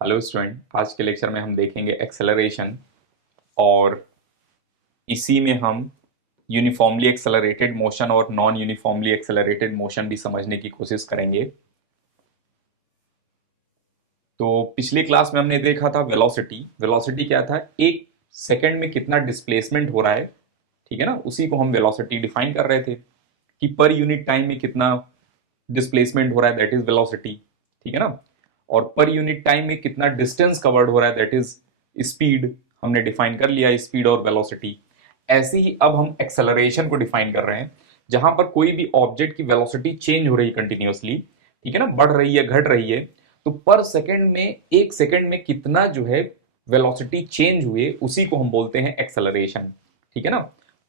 Hello student, आज के lecture में हम देखेंगे एक्सेलरेशन और इसी में हम यूनिफॉर्मली एक्सेलरेटेड मोशन और नॉन यूनिफॉर्मली एक्सेलरेटेड मोशन भी समझने की कोशिश करेंगे। तो पिछली क्लास में हमने देखा था वेलोसिटी। वेलोसिटी क्या था? एक सेकंड में कितना डिस्प्लेसमेंट हो रहा है, ठीक है ना, उसी को हम वेलोसिटी डिफाइन कर रहे थे कि पर यूनिट टाइम में कितना डिस्प्लेसमेंट हो रहा है, दैट इज वेलोसिटी, ठीक है ना। और पर यूनिट टाइम में कितना डिस्टेंस कवर्ड हो रहा है, दैट इज स्पीड। हमने डिफाइन कर लिया स्पीड और वेलोसिटी। ऐसे ही अब हम एक्सेलरेशन को डिफाइन कर रहे हैं, जहां पर कोई भी ऑब्जेक्ट की वेलोसिटी चेंज हो रही है कंटिन्यूअसली, ठीक है ना, बढ़ रही है, घट रही है। तो पर सेकंड में, एक सेकंड में कितना जो है वेलोसिटी चेंज हुए, उसी को हम बोलते हैं एक्सेलरेशन, ठीक है ना।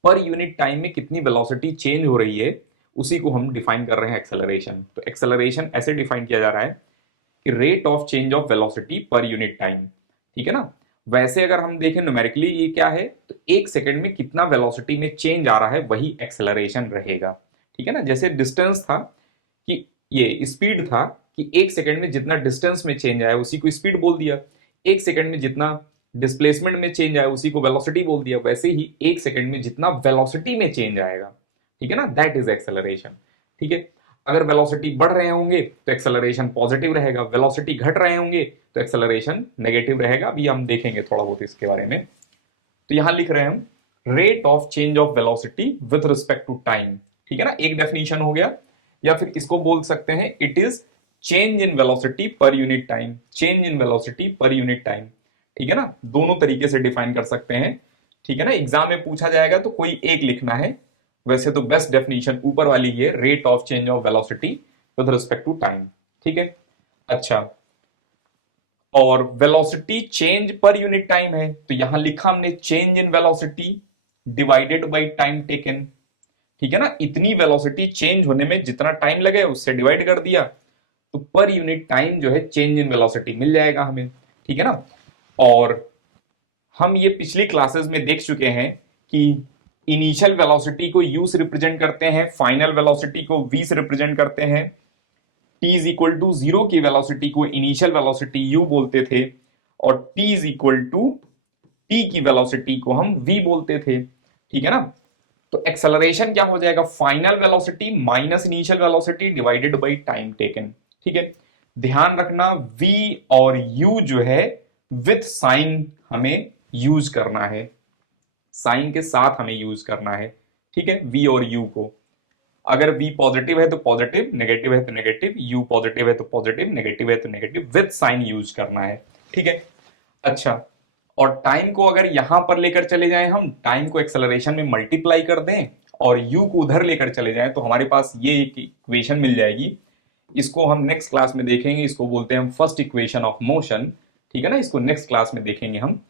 पर यूनिट टाइम में कितनी वेलोसिटी चेंज हो रही है, उसी को हम डिफाइन कर रहे हैं एक्सेलरेशन। तो एक्सेलरेशन ऐसे डिफाइन किया जा रहा है कि rate of change of velocity पर यूनिट टाइम, ठीक है ना। वैसे अगर हम देखें न्यूमेरिकली ये क्या है, तो एक सेकंड में कितना वेलोसिटी में चेंज आ रहा है वही एक्सेलरेशन रहेगा, ठीक है ना। जैसे डिस्टेंस था कि ये स्पीड था कि एक सेकंड में जितना डिस्टेंस में चेंज आया उसी को स्पीड बोल दिया, एक सेकंड में जितना डिस्प्लेसमेंट में चेंज आया उसी को वेलोसिटी बोल दिया। वैसे ही एक सेकंड में जितना वेलोसिटी में चेंज आएगा, ठीक है ना, दैट इज एक्सेलरेशन, ठीक है। अगर वेलोसिटी बढ़ रहे होंगे तो एक्सेलरेशन पॉजिटिव रहेगा, वेलोसिटी घट रहे होंगे तो एक्सेलरेशन नेगेटिव रहेगा। अभी हम देखेंगे थोड़ा बहुत इसके बारे में। तो यहां लिख रहे हैं हम rate of change of velocity with respect to time, ठीक है ना, एक डेफिनेशन हो गया। या फिर इसको बोल सकते हैं it is change in velocity पर unit time, change in velocity पर यूनिट टाइम, ठीक है ना। दोनों तरीके से डिफाइन कर सकते हैं, ठीक है ना। एग्जाम में पूछा जाएगा तो कोई एक लिखना है। वैसे तो बेस्ट डेफिनेशन ऊपर वाली है, rate of change of velocity with respect to time, ठीक है। अच्छा, और वेलोसिटी चेंज पर यूनिट टाइम है, तो यहां लिखा हमने change in velocity divided by time taken, ठीक है ना। इतनी वेलोसिटी चेंज होने में जितना टाइम लगे उससे डिवाइड कर दिया, तो पर यूनिट टाइम जो है चेंज इन वेलोसिटी मिल जाएगा हमें, ठीक है ना। और हम ये पिछली क्लासेस में देख चुके हैं कि इनिशियल वेलोसिटी को यू से रिप्रेजेंट करते हैं, फाइनल वेलोसिटी को वी से रिप्रेजेंट करते हैं। T is equal to zero की वेलोसिटी को इनिशियल वेलोसिटी यू बोलते थे, और t is equal to t की वेलोसिटी को हम वी बोलते थे, ठीक है ना। तो एक्सेलरेशन क्या हो जाएगा? Final velocity minus initial velocity divided by time taken, ठीक है। ध्यान रखना v और u जो है विथ साइन हमें यूज करना है, साइन के साथ हमें यूज करना है, ठीक है, v और u को। अगर v पॉजिटिव है तो पॉजिटिव, नेगेटिव है तो नेगेटिव, u पॉजिटिव है तो पॉजिटिव, नेगेटिव है तो नेगेटिव, विथ साइन यूज करना है, ठीक है। अच्छा, और टाइम को अगर यहां पर लेकर चले जाएं, हम टाइम को एक्सेलरेशन में मल्टीप्लाई कर दें और u को उधर लेकर चले जाएं, तो हमारे पास ये एक इक्वेशन मिल जाएगी। इसको हम नेक्स्ट क्लास में देखेंगे, इसको बोलते हैं हम फर्स्ट इक्वेशन ऑफ मोशन, ठीक है ना। इसको नेक्स्ट क्लास में देखेंगे हम।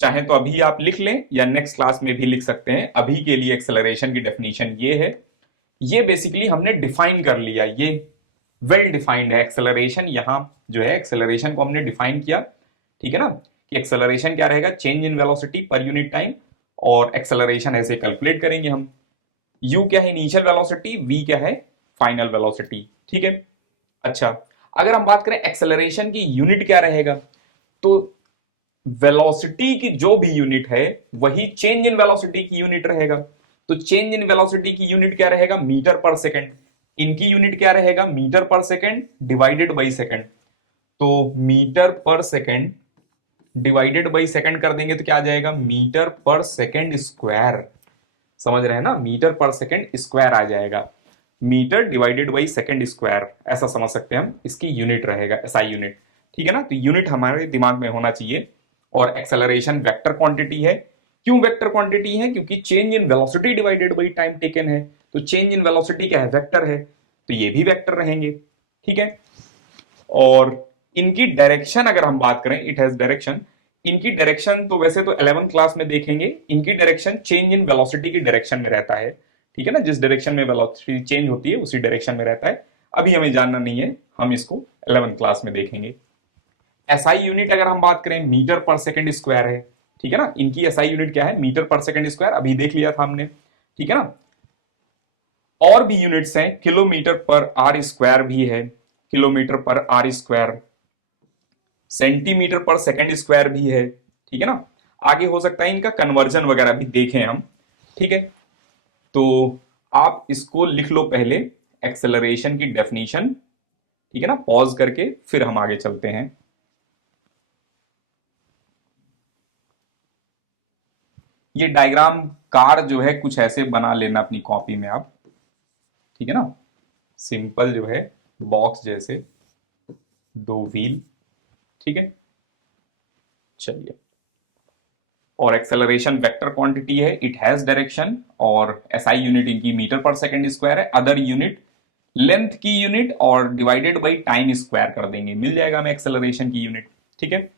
चाहे तो अभी आप लिख लें या नेक्स्ट क्लास में भी लिख सकते हैं। अभी के लिए एक्सेलरेशन की डेफिनेशन ये है। ये बेसिकली हमने डिफाइन कर लिया, ये वेल डिफाइंड है एक्सेलरेशन। यहां जो है एक्सेलरेशन को हमने डिफाइन किया, ठीक है ना, कि एक्सेलरेशन क्या रहेगा, चेंज इन वेलोसिटी पर यूनिट टाइम। और एक्सेलरेशन ऐसे कैलकुलेट करेंगे हम। u क्या है? Initial velocity. v क्या है? फाइनल वेलोसिटी, ठीक है। अच्छा, अगर हम बात करें एक्सेलरेशन की यूनिट क्या रहेगा, तो वेलोसिटी की जो भी यूनिट है वही चेंज इन वेलोसिटी की यूनिट रहेगा। तो चेंज इन वेलोसिटी की यूनिट क्या रहेगा? Metre per second. इनकी यूनिट क्या रहेगा? Metre per second divided by second. तो metre per second divided by second कर देंगे तो क्या आ जाएगा? Metre per second square. समझ रहे हैं ना, मीटर पर सेकंड स्क्वायर आ जाएगा। Metre divided by second square, ऐसा समझ सकते हैं हम, इसकी यूनिट रहेगा, एसआई यूनिट, ठीक है ना। तो यूनिट हमारे दिमाग में होना चाहिए। और एक्सेलरेशन वेक्टर क्वांटिटी है। क्यों वेक्टर क्वांटिटी है? क्योंकि change in velocity divided by time taken है। तो चेंज इन वेलोसिटी क्या है? वेक्टर है, तो ये भी वेक्टर रहेंगे, ठीक है। और इनकी डायरेक्शन अगर हम बात करें, इट हैज डायरेक्शन। इनकी डायरेक्शन तो वैसे तो 11th क्लास में देखेंगे। इनकी डायरेक्शन चेंज इन वेलोसिटी की डायरेक्शन में रहता है, ठीक है ना। जिस डायरेक्शन में वेलोसिटी चेंज होती है उसी डायरेक्शन में रहता है। अभी हमें जानना नहीं है, हम इसको 11th क्लास में देखेंगे। एसआई यूनिट अगर हम बात करें, मीटर पर सेकंड स्क्वायर है, ठीक है ना। इनकी एसआई यूनिट क्या है? मीटर पर सेकंड स्क्वायर, अभी देख लिया था हमने, ठीक है ना। और भी यूनिट्स हैं, किलोमीटर पर आर स्क्वायर भी है, किलोमीटर पर आर स्क्वायर, सेंटीमीटर पर सेकंड स्क्वायर भी है, ठीक है ना। आगे हो सकता है इनका कन्वर्जन वगैरह भी देखें हम, ठीक है। तो आप इसको लिख लो पहले, एक्सेलरेशन की डेफिनेशन, ठीक है ना, पॉज करके फिर हम आगे चलते हैं। ये डायग्राम कार जो है कुछ ऐसे बना लेना अपनी कॉपी में आप, ठीक है ना, सिंपल जो है बॉक्स जैसे, दो व्हील, ठीक है। चलिए, और एक्सेलरेशन वेक्टर क्वांटिटी है, इट हैज डायरेक्शन, और एसआई यूनिट इनकी मीटर पर सेकंड स्क्वायर है, अदर यूनिट लेंथ की यूनिट और डिवाइडेड बाई टाइम स्क्वायर कर देंगे, मिल जाएगा हमें एक्सेलरेशन की यूनिट, ठीक है।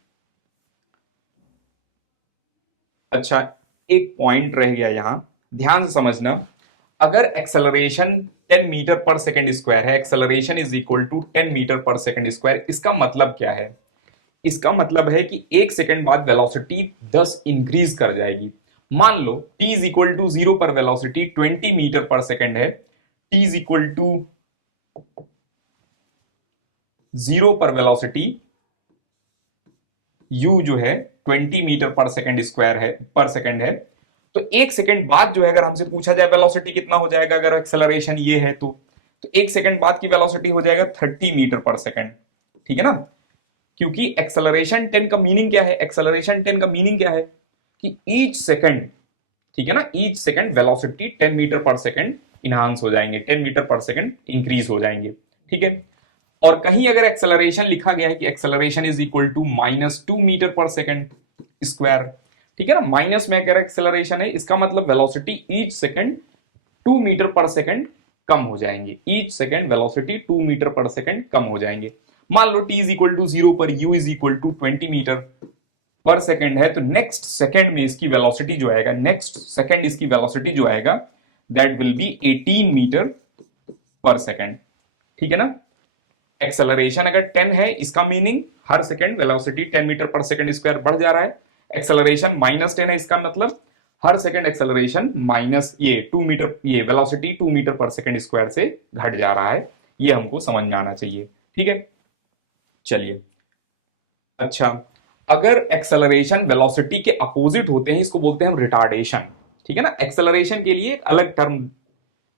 अच्छा, एक पॉइंट रह गया यहां, ध्यान से समझना। अगर acceleration 10 metre per second square है, acceleration is equal to 10 metre per second square, इसका मतलब क्या है? इसका मतलब है कि एक सेकंड बाद वेलोसिटी 10 इंक्रीज कर जाएगी। मान लो t इज इक्वल टू 0 पर वेलोसिटी 20 मीटर पर सेकंड है, t इज इक्वल टू 0 पर वेलोसिटी u जो है 20 मीटर पर सेकंड स्क्वायर है, पर सेकंड है। तो एक सेकंड बाद जो है, अगर हमसे पूछा जाए वेलोसिटी कितना हो जाएगा, अगर एक्सेलरेशन ये है तो एक सेकंड बाद की वेलोसिटी हो जाएगा 30 मीटर पर सेकंड, ठीक है ना। क्योंकि एक्सेलरेशन 10 का मीनिंग क्या है? एक्सेलरेशन 10 का मीनिंग क्या है कि ईच सेकंड, ठीक है ना, each second velocity 10 metre per second enhance हो जाएंगे, 10 मीटर पर सेकंड इंक्रीज हो जाएंगे, ठीक है। और कहीं अगर एक्सेलरेशन लिखा गया है कि acceleration is equal to -2 metre per second square, ठीक है ना, माइनस में अगर एक्सेलरेशन है, इसका मतलब velocity each second 2 metre per second कम हो जाएंगे, each second velocity 2 metre per second कम हो जाएंगे। मान लो t इज इक्वल टू 0 पर u is equal to 20 metre per second है, तो नेक्स्ट सेकंड में इसकी वेलोसिटी जो आएगा, नेक्स्ट सेकंड इसकी वेलोसिटी जो आएगा, that will be 18 metre per second, ठीक है ना। एक्सेलरेशन अगर 10 है, इसका मीनिंग हर second velocity 10 metre per second square बढ़ जा रहा है। एक्सेलरेशन -10 है, इसका मतलब हर सेकंड एक्सेलरेशन माइनस ये 2 मीटर, ये velocity 2 metre per second square से घट जा रहा है। ये हमको समझ में आना चाहिए, ठीक है। चलिए, अच्छा, अगर एक्सेलरेशन वेलोसिटी के अपोजिट होते हैं, इसको बोलते हैं हम रिटार्डेशन, ठीक है ना। एक्सेलरेशन के लिए एक अलग टर्म,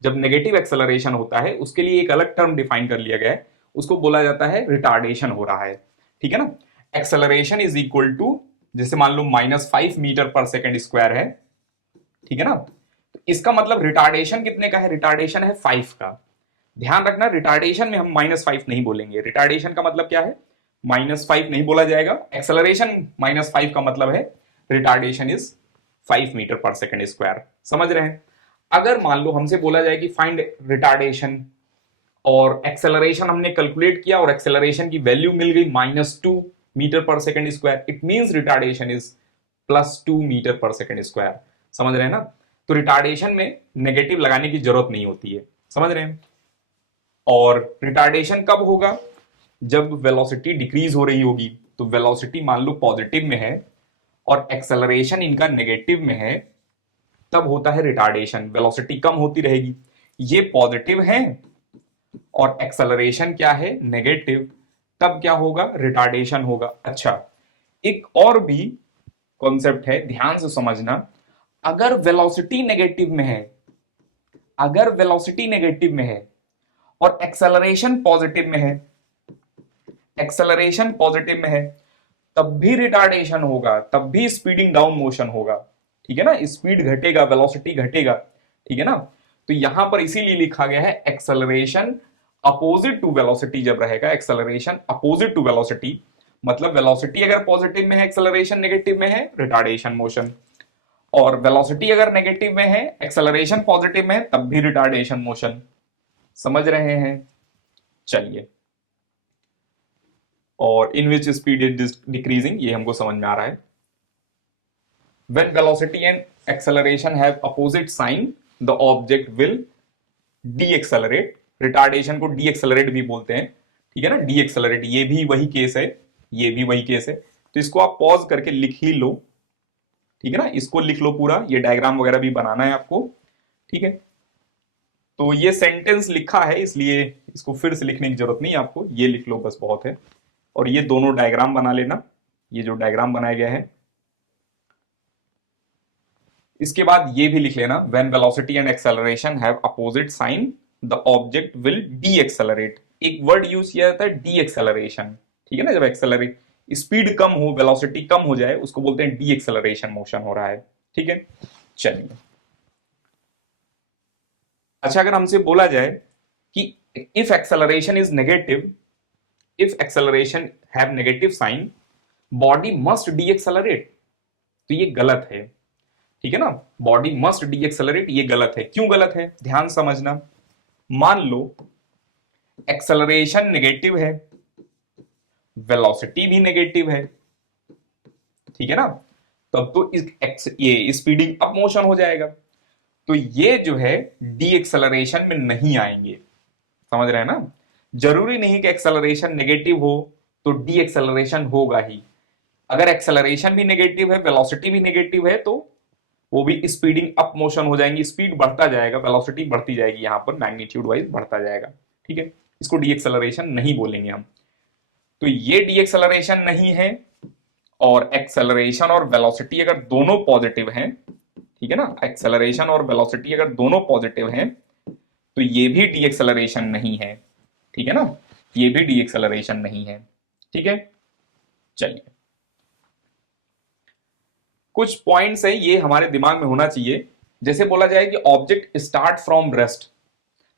जब नेगेटिव एक्सेलरेशन होता है उसके लिए एक अलग टर्म डिफाइन कर लिया गया है, उसको बोला जाता है रिटार्डेशन हो रहा है, ठीक है ना। एक्सेलरेशन इज इक्वल टू, जैसे मान लो -5 मीटर पर सेकंड स्क्वायर है, ठीक है ना, तो इसका मतलब रिटार्डेशन कितने का है? रिटार्डेशन है 5 का। ध्यान रखना, रिटार्डेशन में हम -5 नहीं बोलेंगे, रिटार्डेशन का मतलब क्या है? -5 नहीं बोला जाएगा। एक्सेलरेशन -5 का मतलब है retardation is 5 metre per second square, समझ रहे हैं। अगर मान लो हमसे बोला जाए कि फाइंड रिटार्डेशन, और एक्सेलरेशन हमने कैलकुलेट किया और एक्सेलरेशन की वैल्यू मिल गई -2 metre per second square, it means retardation is +2 metre per second square, समझ रहे हैं ना। तो रिटार्डेशन में नेगेटिव लगाने की जरूरत नहीं होती है, समझ रहे हैं। और रिटार्डेशन कब होगा? जब वेलोसिटी डिक्रीज हो रही होगी, तो वेलोसिटी मान लो पॉजिटिव में है और एक्सेलरेशन इनका नेगेटिव में है, तब होता है रिटार्डेशन, वेलोसिटी कम होती रहेगी। ये पॉजिटिव है और एक्सेलरेशन क्या है? नेगेटिव, तब क्या होगा? रिटार्डेशन होगा। अच्छा, एक और भी कॉन्सेप्ट है, ध्यान से समझना। अगर वेलोसिटी नेगेटिव में है, अगर वेलोसिटी नेगेटिव में है और एक्सेलरेशन पॉजिटिव में है, एक्सेलरेशन पॉजिटिव में है, तब भी रिटार्डेशन होगा, तब भी स्पीडिंग डाउन मोशन होगा, ठीक है ना, स्पीड घटेगा, वेलोसिटी घटेगा, ठीक है ना। तो यहां पर इसीलिए लिखा गया है एक्सेलरेशन अपोजिट टू वेलोसिटी जब रहेगा, एक्सेलरेशन अपोजिट टू वेलोसिटी, मतलब वेलोसिटी अगर पॉजिटिव में है, एक्सेलरेशन नेगेटिव में है, रिटार्डेशन मोशन। और वेलोसिटी अगर नेगेटिव में है, एक्सेलरेशन पॉजिटिव में है, तब भी रिटार्डेशन मोशन, समझ रहे हैं। चलिए, और इन विच स्पीड इज डिक्रीजिंग, ये हमको समझ में आ रहा है। When velocity and acceleration have opposite sign, the object will deaccelerate. Retardation को डीएक्सेलरेट भी बोलते हैं, ठीक है ना, डीएक्सेलरेट, ये भी वही केस है, ये भी वही केस है। तो इसको आप पॉज करके लिख ही लो, ठीक है ना, इसको लिख लो पूरा, ये डायग्राम वगैरह भी बनाना है आपको, ठीक है। तो ये सेंटेंस लिखा है, इसलिए इसको फिर से लिखने की जरूरत नहीं आपको, ये लिख लो बस, बहुत है। और ये दोनों डायग्राम बना लेना, ये जो डायग्राम बनाया गया है। इसके बाद ये भी लिख लेना, when velocity and acceleration have opposite sign the object will decelerate. एक वर्ड यूज किया जाता है डी एक्सेलरेशन, ठीक है ना, जब एक्सेलरेट स्पीड कम हो, वेलोसिटी कम हो जाए, उसको बोलते हैं डी एक्सेलरेशन मोशन हो रहा है, ठीक है। चलिए, अच्छा अगर हमसे बोला जाए कि if acceleration is negative, if acceleration have negative sign, body must decelerate, तो ये गलत है, ठीक है ना। बॉडी मस्ट डी एक्सेलरेट, ये गलत है। क्यों गलत है, ध्यान समझना। मान लो एक्सेलरेशन नेगेटिव है, वेलोसिटी भी नेगेटिव है, ठीक है ना, तब तो ये स्पीडिंग अप मोशन हो जाएगा, तो ये जो है डी एक्सेलरेशन में नहीं आएंगे, समझ रहे हैं ना। जरूरी नहीं कि एक्सेलरेशन नेगेटिव हो तो डी एक्सेलरेशन होगा ही। अगर एक्सेलरेशन भी नेगेटिव है, वेलोसिटी भी नेगेटिव है, तो वो भी स्पीडिंग अप मोशन हो जाएंगी, स्पीड बढ़ता जाएगा, वेलोसिटी बढ़ती जाएगी, यहां पर मैग्नीट्यूड वाइज बढ़ता जाएगा, ठीक है। इसको डी एक्सेलरेशन नहीं बोलेंगे हम। तो ये डी एक्सेलरेशन नहीं है, और एक्सेलरेशन और वेलोसिटी अगर दोनों पॉजिटिव हैं, ठीक है ना, एक्सेलरेशन और वेलोसिटी अगर दोनों पॉजिटिव हैं, तो ये भी डी एक्सेलरेशन नहीं है, ठीक है ना, ये भी डी एक्सेलरेशन नहीं है, ठीक है। चलिए, कुछ पॉइंट्स है ये हमारे दिमाग में होना चाहिए। जैसे बोला जाए कि ऑब्जेक्ट स्टार्ट फ्रॉम रेस्ट,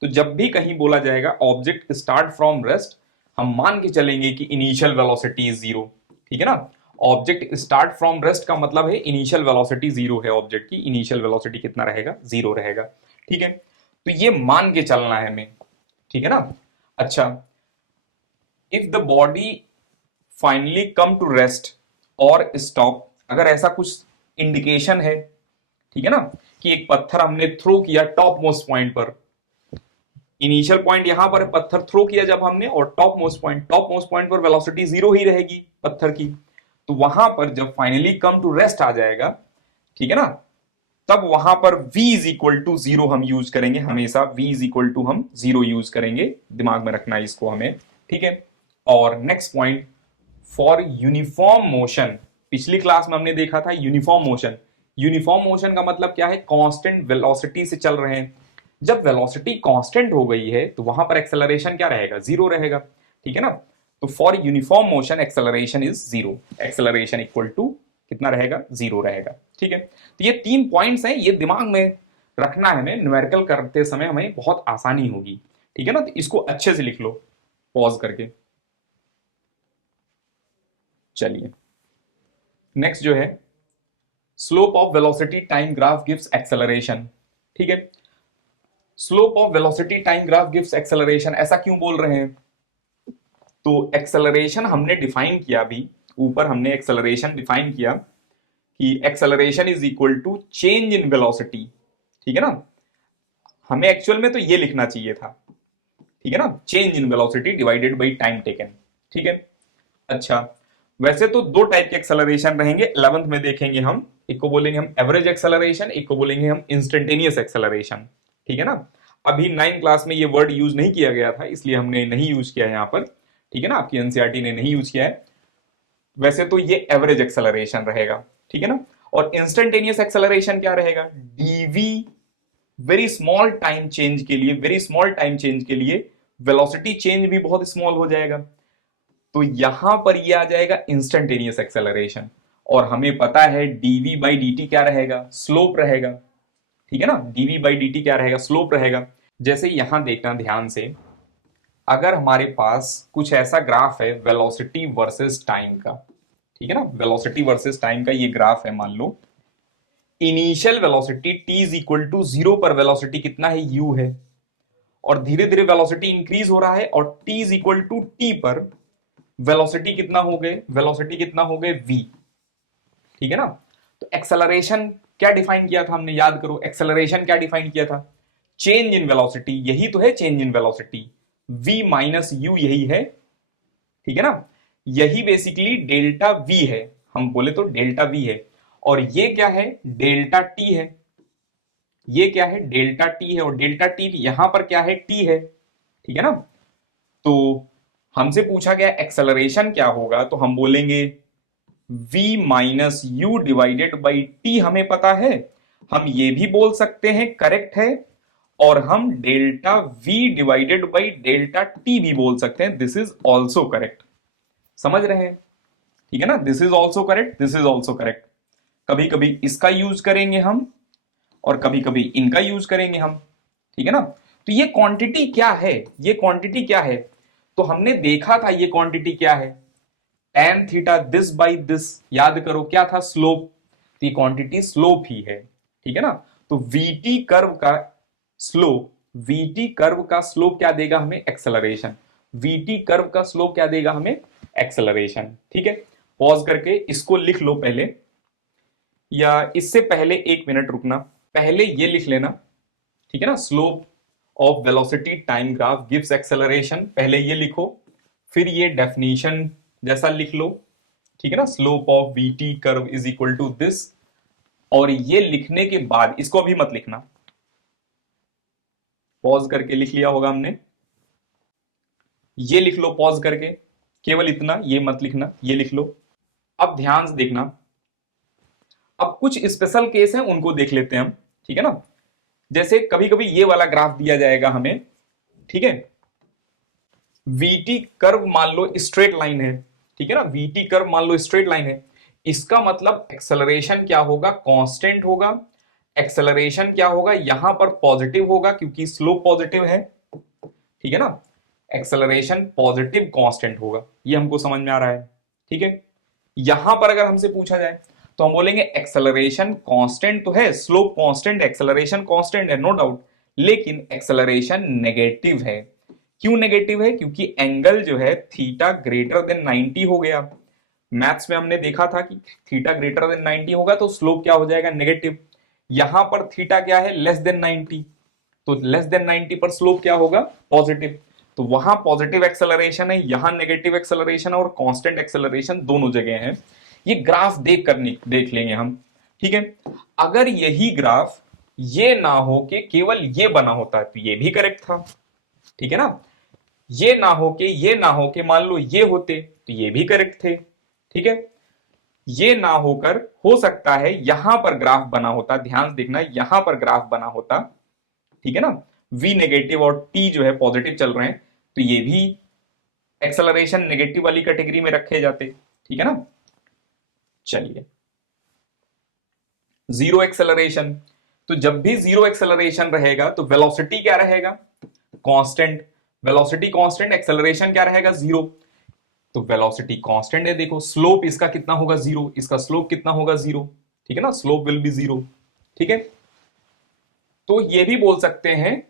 तो जब भी कहीं बोला जाएगा ऑब्जेक्ट स्टार्ट फ्रॉम रेस्ट, हम मान के चलेंगे कि इनिशियल वेलोसिटी इज जीरो, ठीक है ना। ऑब्जेक्ट स्टार्ट फ्रॉम रेस्ट का मतलब है इनिशियल वेलोसिटी जीरो है, ऑब्जेक्ट की इनिशियल वेलोसिटी कितना रहेगा, जीरो रहेगा, ठीक है। तो ये मान के चलना है हमें, ठीक है ना। अच्छा, if the body finally come to rest और स्टॉप, अगर ऐसा कुछ इंडिकेशन है, ठीक है ना, कि एक पत्थर हमने थ्रो किया टॉप मोस्ट पॉइंट पर, इनिशियल पॉइंट यहां पर पत्थर थ्रो किया जब हमने, और टॉप मोस्ट पॉइंट पर वेलोसिटी जीरो ही रहेगी पत्थर की, तो वहां पर जब फाइनली कम टू रेस्ट आ जाएगा, ठीक है ना, तब वहां पर v is equal to zero हम यूज करेंगे, हमेशा v इज इक्वल टू हम जीरो यूज करेंगे, दिमाग में रखना है इसको हमें, ठीक है। और next point, for uniform motion, पिछली क्लास में हमने देखा था यूनिफॉर्म मोशन। यूनिफॉर्म मोशन का मतलब क्या है, कांस्टेंट वेलोसिटी से चल रहे हैं। जब वेलोसिटी कांस्टेंट हो गई है तो वहां पर एक्सेलरेशन क्या रहेगा, जीरो रहेगा, ठीक है ना। तो for uniform motion acceleration is zero, acceleration equal to कितना रहेगा, जीरो रहेगा, ठीक है। तो ये 3 पॉइंट्स हैं, ये दिमाग में रखना है हमें, न्यूमेरिकल करते समय हमें बहुत आसानी होगी, ठीक है ना। तो इसको अच्छे से लिख लो पॉज करके। चलिए, नेक्स्ट जो है, slope of velocity time graph gives acceleration, ठीक है। Slope of velocity time graph gives acceleration, ऐसा क्यों बोल रहे हैं, तो एक्सेलरेशन हमने डिफाइन किया, अभी ऊपर हमने एक्सेलरेशन डिफाइन किया कि acceleration is equal to change in velocity, ठीक है ना। हमें एक्चुअल में तो ये लिखना चाहिए था, ठीक है ना, change in velocity divided by time taken, ठीक है। अच्छा, वैसे तो 2 टाइप के एक्सेलरेशन रहेंगे, 11th में देखेंगे हम, एक को बोलेंगे हम एवरेज एक्सेलरेशन, एक को बोलेंगे हम इंस्टेंटेनियस एक्सेलरेशन, ठीक है ना। अभी 9th क्लास में ये वर्ड यूज नहीं किया गया था, इसलिए हमने नहीं यूज किया है यहाँ पर, ठीक है ना, आपकी एनसीईआरटी ने नहीं यूज किया है। वैसे तो ये एवरेज एक्सेलरेशन रहेगा, ठीक है ना। और इंस्टेंटेनियस एक्सेलरेशन क्या रहेगा, dv, very small time change के लिए, वेरी स्मॉल टाइम चेंज के लिए वेलोसिटी चेंज भी बहुत स्मॉल हो जाएगा, तो यहां पर ये आ जाएगा इंस्टेंटेनियस एक्सेलरेशन। और हमें पता है डीवी बाई डी क्या रहेगा, स्लोप रहेगा, ठीक है ना, डीवी बाई डी क्या रहेगा, स्लोप रहेगा। जैसे यहां देखना ध्यान से, अगर हमारे पास कुछ ऐसा ग्राफ है वेलोसिटी वर्सेस टाइम का, ठीक है ना, वेलोसिटी वर्सेस टाइम का ये ग्राफ है, मान लो initial velocity t is equal to zero पर वेलोसिटी कितना है, u है, और धीरे धीरे वेलोसिटी इंक्रीज हो रहा है, और t is equal to t पर वेलोसिटी कितना हो गए, वेलोसिटी कितना हो गए v, ठीक है ना। तो एक्सेलरेशन क्या डिफाइन किया था हमने, याद करो, एक्सेलरेशन क्या डिफाइन किया था, चेंज इन वेलोसिटी, यही तो है change in velocity, v minus u यही है, ठीक है ना, यही बेसिकली डेल्टा v है, हम बोले तो डेल्टा v है, और ये क्या है, डेल्टा t है, ये क्या है, डेल्टा t है, और डेल्टा t यहां पर क्या है, t है, ठीक है ना। तो हमसे पूछा गया एक्सेलरेशन क्या होगा, तो हम बोलेंगे v minus you divided by T, हमें पता है। हम ये भी बोल सकते हैं करेक्ट है, और हम delta v divided by delta T भी बोल सकते हैं, दिस इज ऑल्सो करेक्ट। समझ रहे हैं? ठीक है ना, this is also correct, this is also correct. कभी कभी इसका यूज करेंगे हम, और कभी कभी इनका यूज करेंगे हम। ठीक है ना, तो ये क्वांटिटी क्या है, ये क्वांटिटी क्या है, तो हमने देखा था ये क्वांटिटी क्या है, tan theta this by this, याद करो क्या था, स्लोप। तो ये क्वांटिटी स्लोप ही है। ठीक है ना, तो वीटी कर्व का स्लोप, वीटी कर्व का स्लोप क्या देगा हमें, एक्सेलरेशन। वीटी कर्व का स्लोप क्या देगा हमें, एक्सेलरेशन। ठीक है, पॉज करके इसको लिख लो पहले, या इससे पहले 1 मिनट रुकना, पहले ये लिख लेना। ठीक है ना, slope of velocity time graph gives acceleration, पहले ये लिखो, फिर ये डेफिनेशन जैसा लिख लो। ठीक है ना, slope of vt curve is equal to this, और ये लिखने के बाद इसको अभी मत लिखना, पॉज करके लिख लिया होगा हमने, ये लिख लो पॉज करके, केवल इतना, ये मत लिखना, ये लिख लो। अब ध्यान से देखना, अब कुछ स्पेशल केस हैं उनको देख लेते हैं हम। ठीक है ना, जैसे कभी कभी ये वाला ग्राफ दिया जाएगा हमें, ठीक है, वीटी कर्व मान लो स्ट्रेट लाइन है। ठीक है ना, वीटी कर्व मान लो स्ट्रेट लाइन है, इसका मतलब एक्सेलरेशन क्या होगा, कांस्टेंट होगा। एक्सेलरेशन क्या होगा, यहां पर पॉजिटिव होगा क्योंकि स्लोप पॉजिटिव है। ठीक है ना, एक्सेलरेशन पॉजिटिव कांस्टेंट होगा, ये हमको समझ में आ रहा है। ठीक है, यहां पर अगर हमसे पूछा जाए तो हम बोलेंगे एक्सेलरेशन कांस्टेंट तो है, स्लोप कांस्टेंट, एक्सेलरेशन कांस्टेंट है, नो डाउट, लेकिन एक्सेलरेशन नेगेटिव है। क्यों नेगेटिव है, क्योंकि एंगल जो है थीटा ग्रेटर देन 90 हो गया। मैथ्स में हमने देखा था कि थीटा ग्रेटर देन 90 होगा तो स्लोप क्या हो जाएगा, नेगेटिव। यहां पर थीटा क्या है, लेस देन 90, तो लेस देन 90 पर स्लोप क्या होगा, पॉजिटिव। तो वहां पॉजिटिव एक्सेलरेशन है, यहां नेगेटिव एक्सेलरेशन है, और कांस्टेंट एक्सेलरेशन दोनों जगह है। ये ग्राफ देख लेंगे हम। ठीक है, अगर यही ग्राफ ये ना हो के केवल ये बना होता तो ये भी करेक्ट था। ठीक है ना, ये ना हो के मान लो ये होते तो ये भी करेक्ट थे। ठीक है, ये ना होकर हो सकता है यहां पर ग्राफ बना होता, ध्यान से देखना, यहां पर ग्राफ बना होता। ठीक है ना, v नेगेटिव और t जो है पॉजिटिव चल रहे हैं, तो ये भी एक्सेलरेशन नेगेटिव वाली कैटेगरी में रखे जाते। ठीक है ना, चलिए, जीरो एक्सेलरेशन, तो जब भी जीरो एक्सेलरेशन रहेगा तो वेलोसिटी क्या रहेगा, कांस्टेंट। वेलोसिटी कांस्टेंट, एक्सेलरेशन क्या रहेगा, जीरो। तो वेलोसिटी कांस्टेंट है, देखो स्लोप इसका कितना होगा, जीरो, इसका स्लोप कितना होगा, जीरो। ठीक है ना, स्लोप विल बी जीरो। ठीक है, तो ये भी बोल सकते हैं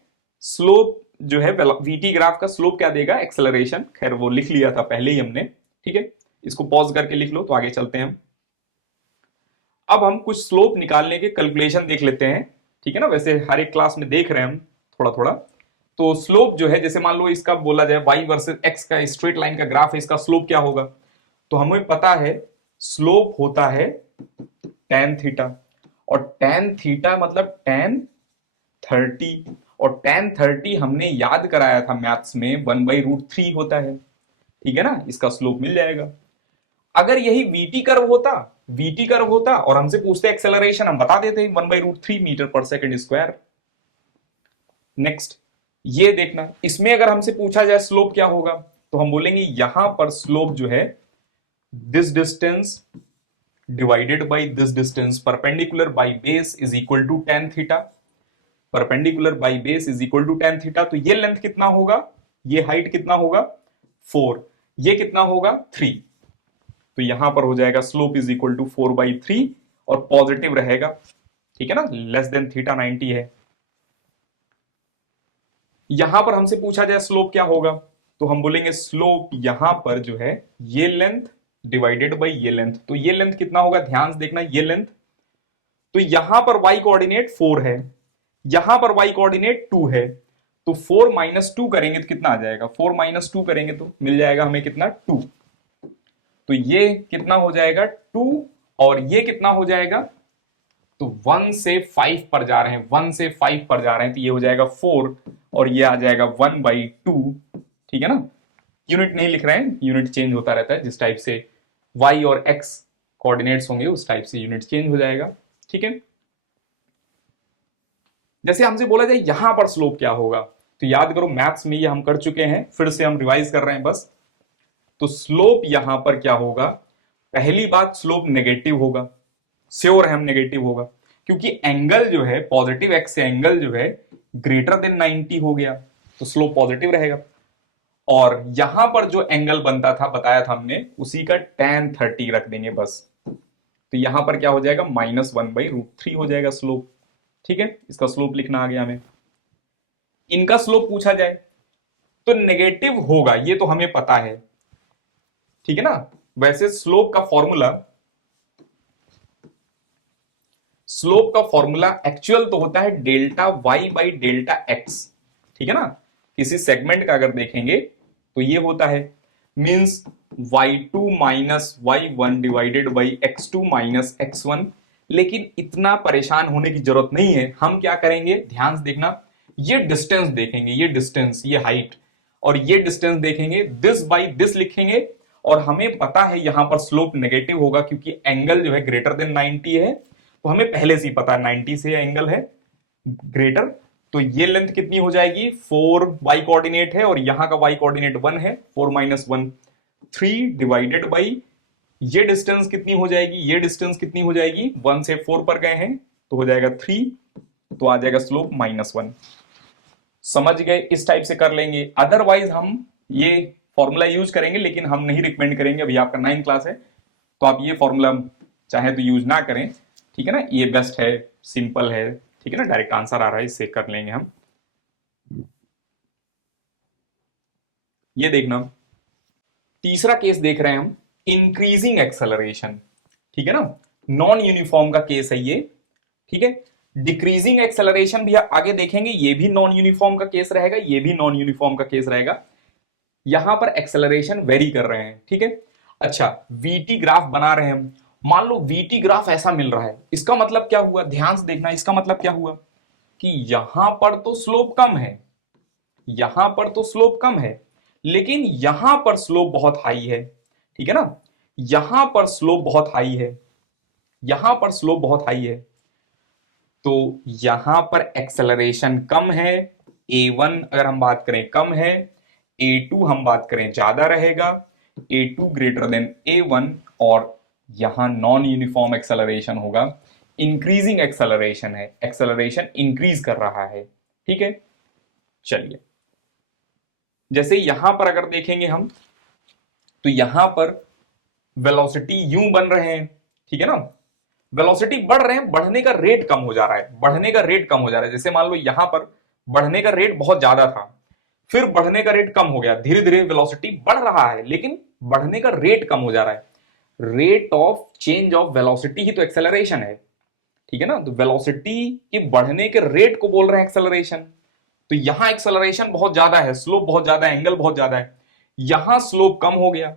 स्लोप जो है वीटी ग्राफ का स्लोप क्या देगा, एक्सेलरेशन। खैर वो लिख लिया था पहले ही हमने। ठीक है, इसको पॉज करके लिख लो, तो आगे चलते हैं हम। अब हम कुछ स्लोप निकालने के कैलकुलेशन देख लेते हैं। ठीक है ना, वैसे हर एक क्लास में देख रहे हैं हम थोड़ा थोड़ा। तो स्लोप जो है, जैसे मान लो इसका बोला जाए y वर्सेस x का स्ट्रेट लाइन का ग्राफ है, इसका स्लोप क्या होगा, तो हमें पता है स्लोप होता है tan थीटा, और tan थीटा मतलब tan 30, और tan 30 हमने याद कराया था मैथ्स में 1/√3 होता है। ठीक है ना, इसका स्लोप मिल जाएगा। अगर यही वीटी कर्व होता और हमसे पूछते एक्सेलरेशन, हम बता देते 1/√3 metre per second square. Next, ये देखना, इसमें अगर हमसे पूछा जाए स्लोप क्या होगा, तो हम बोलेंगे यहां पर स्लोप जो है this distance divided by this distance perpendicular by base is equal to tan theta. Perpendicular by base is equal to tan theta, तो ये लेंथ कितना होगा, ये हाइट कितना होगा 4, ये कितना होगा 3, तो यहां पर हो जाएगा स्लोप इज इक्वल टू 4/3, और पॉजिटिव रहेगा। ठीक है ना, लेस देन थीटा 90 है। यहां पर हमसे पूछा जाए स्लोप क्या होगा, तो हम बोलेंगे स्लोप यहां पर जो है ये लेंथ डिवाइडेड बाई ये लेंथ, तो ये लेंथ कितना होगा, ध्यान से देखना, ये लेंथ, तो यहां पर y कोऑर्डिनेट 4 है, यहां पर y कोऑर्डिनेट 2 है, तो 4 माइनस 2 करेंगे तो कितना आ जाएगा, 4 माइनस 2 करेंगे तो मिल जाएगा हमें कितना, 2। तो ये कितना हो जाएगा 2, और ये कितना हो जाएगा, तो 1 से 5 पर जा रहे हैं, 1 से 5 पर जा रहे हैं, तो ये हो जाएगा 4, और ये आ जाएगा 1/2। ठीक है ना, यूनिट नहीं लिख रहे हैं, यूनिट चेंज होता रहता है, जिस टाइप से y और x कोऑर्डिनेट्स होंगे उस टाइप से यूनिट चेंज हो जाएगा। ठीक है, जैसे हमसे बोला जाए यहां पर स्लोप क्या होगा, तो याद करो मैथ्स में ये हम कर चुके हैं, फिर से हम रिवाइज कर रहे हैं बस। तो स्लोप यहां पर क्या होगा, पहली बात स्लोप नेगेटिव होगा, श्योर है हम नेगेटिव होगा, क्योंकि एंगल जो है पॉजिटिव एक्स से एंगल जो है ग्रेटर देन 90 हो गया, तो स्लोप पॉजिटिव रहेगा। और यहां पर जो एंगल बनता था बताया था हमने, उसी का tan 30 रख देंगे बस, तो यहां पर क्या हो जाएगा -1/√3 हो जाएगा स्लोप। ठीक है, इसका स्लोप लिखना आ गया हमें। इनका स्लोप पूछा जाए तो नेगेटिव होगा, ये तो हमें पता है। ठीक है ना, वैसे स्लोप का फॉर्मूला एक्चुअल तो होता है delta y by delta x. ठीक है ना, किसी सेगमेंट का अगर देखेंगे तो ये होता है, means y2 minus y1 divided by x2 minus x1। लेकिन इतना परेशान होने की जरूरत नहीं है, हम क्या करेंगे ध्यान से देखना, ये डिस्टेंस देखेंगे, ये डिस्टेंस, ये हाइट और ये डिस्टेंस देखेंगे, दिस बाई दिस लिखेंगे, और हमें पता है यहां पर स्लोप नेगेटिव होगा क्योंकि एंगल जो है ग्रेटर देन 90 है, तो हमें पहले से ही पता है 90 से एंगल है ग्रेटर। तो ये लेंथ कितनी हो जाएगी, 4 वाई कोऑर्डिनेट है और यहां का वाई कोऑर्डिनेट 1 है, 4 माइनस 1 3 डिवाइडेड बाई ये डिस्टेंस कितनी हो जाएगी, ये डिस्टेंस कितनी हो जाएगी, 1 से 4 पर गए हैं तो हो जाएगा 3, तो आ जाएगा स्लोप -1। समझ गए, इस टाइप से कर लेंगे। अदरवाइज हम ये फॉर्मूला यूज करेंगे, लेकिन हम नहीं रिकमेंड करेंगे, अभी आपका 9th क्लास है तो आप ये फॉर्मूला चाहे तो यूज ना करें। ठीक है ना, ये बेस्ट है, सिंपल है। ठीक है ना, डायरेक्ट आंसर आ रहा है, इससे कर लेंगे हम। ये देखना, तीसरा केस देख रहे हैं हम, इंक्रीजिंग एक्सेलरेशन। ठीक है ना, नॉन यूनिफॉर्म का केस है ये। ठीक है, डिक्रीजिंग एक्सेलरेशन भी आगे देखेंगे, ये भी नॉन यूनिफॉर्म का केस रहेगा, ये भी नॉन यूनिफॉर्म का केस रहेगा। यहां पर एक्सेलरेशन वेरी कर रहे हैं। ठीक है, अच्छा वीटी ग्राफ बना रहे हैं हम, मान लो वीटी ग्राफ ऐसा मिल रहा है, इसका मतलब क्या हुआ, ध्यान से देखना, इसका मतलब क्या हुआ कि यहां पर तो स्लोप कम है, यहां पर तो स्लोप कम है, लेकिन यहां पर स्लोप बहुत हाई है। ठीक है ना, यहां पर स्लोप बहुत हाई है, यहां पर स्लोप बहुत हाई है, तो यहां पर एक्सेलरेशन कम है, a1 अगर हम बात करें कम है, a2 हम बात करें ज्यादा रहेगा, a2 ग्रेटर देन a1, और यहां नॉन यूनिफॉर्म एक्सेलरेशन होगा, इंक्रीजिंग एक्सेलरेशन है, एक्सेलरेशन इंक्रीज कर रहा है। ठीक है, चलिए जैसे यहां पर अगर देखेंगे हम, तो यहां पर वेलोसिटी यूं बन रहे हैं। ठीक है ना, वेलोसिटी बढ़ रहे हैं, बढ़ने का रेट कम हो जा रहा है, बढ़ने का रेट कम हो जा रहा है। जैसे मान लो यहां पर बढ़ने का रेट बहुत ज्यादा था, फिर बढ़ने का रेट कम हो गया, धीरे धीरे वेलोसिटी बढ़ रहा है लेकिन बढ़ने का रेट कम हो जा रहा है। Rate of change of velocity ही तो एक्सेलरेशन है। ठीक है ना, तो वेलोसिटी के बढ़ने के रेट को बोल रहे हैं एक्सेलरेशन। तो यहां एक्सेलरेशन बहुत ज्यादा है, स्लोप बहुत ज्यादा है, एंगल बहुत ज्यादा है, यहां स्लोप कम हो गया